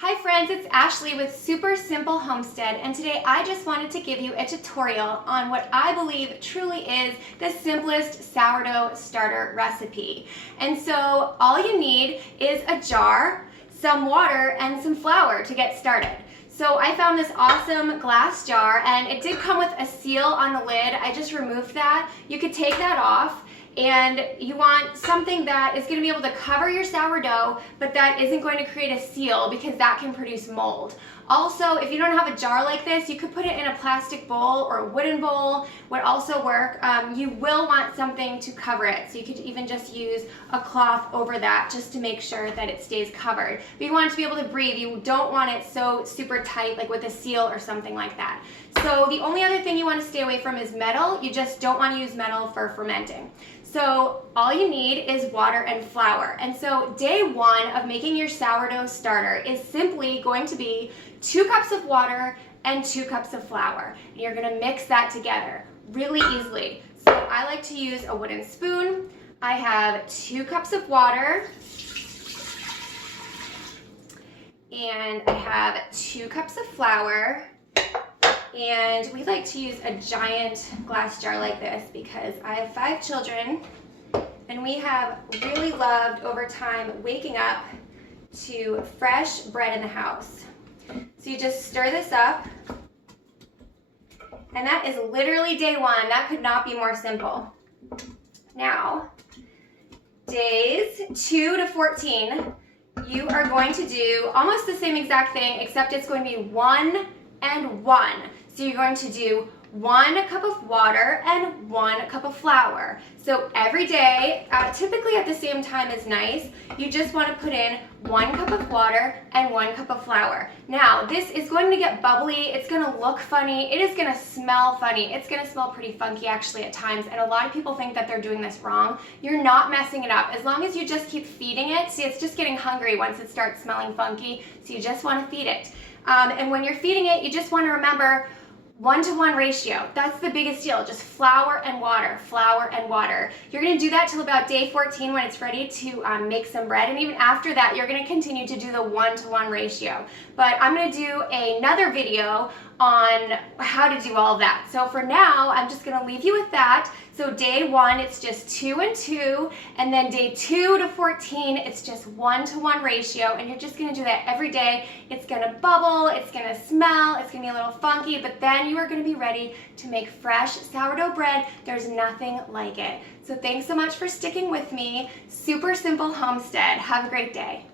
Hi friends, it's Ashley with Super Simple Homestead, and today I just wanted to give you a tutorial on what I believe truly is the simplest sourdough starter recipe. And so all you need is a jar, some water, and some flour to get started. So I found this awesome glass jar, and it did come with a seal on the lid. I just removed that. You could take that off. And you want something that is going to be able to cover your sourdough, but that isn't going to create a seal because that can produce mold. Also, if you don't have a jar like this, you could put it in a plastic bowl or a wooden bowl would also work. You will want something to cover it, so you could even just use a cloth over that just to make sure that it stays covered. But you want it to be able to breathe. You don't want it so super tight like with a seal or something like that. So the only other thing you want to stay away from is metal. You just don't want to use metal for fermenting. So all you need is water and flour. And so day one of making your sourdough starter is simply going to be 2 cups of water and 2 cups of flour. And you're gonna mix that together really easily. So I like to use a wooden spoon. I have 2 cups of water, and I have 2 cups of flour. And we like to use a giant glass jar like this because I have 5 children, and we have really loved over time waking up to fresh bread in the house. So you just stir this up, and that is literally day one. That could not be more simple. Now, days 2 to 14, you are going to do almost the same exact thing, except it's going to be 1 and 1. So you're going to do 1 cup of water and 1 cup of flour. So every day, typically at the same time is nice, you just want to put in 1 cup of water and 1 cup of flour. Now, this is going to get bubbly, it's going to look funny, it is going to smell funny, it's going to smell pretty funky actually at times, and a lot of people think that they're doing this wrong. You're not messing it up. As long as you just keep feeding it, see, it's just getting hungry once it starts smelling funky, so you just want to feed it. And when you're feeding it, you just want to remember 1-to-1 ratio. That's the biggest deal. Just flour and water, flour and water. You're going to do that till about day 14 when it's ready to make some bread. And even after that, you're going to continue to do the 1-to-1 ratio. But I'm going to do another video on how to do all of that. So for now, I'm just going to leave you with that. So day 1, it's just 2 and 2. And then day 2 to 14, it's just 1-to-1 ratio. And you're just going to do that every day. It's going to bubble, it's going to smell, it's going to be a little funky, but then you are going to be ready to make fresh sourdough bread. There's nothing like it. So thanks so much for sticking with me. Super Simple Homestead. Have a great day.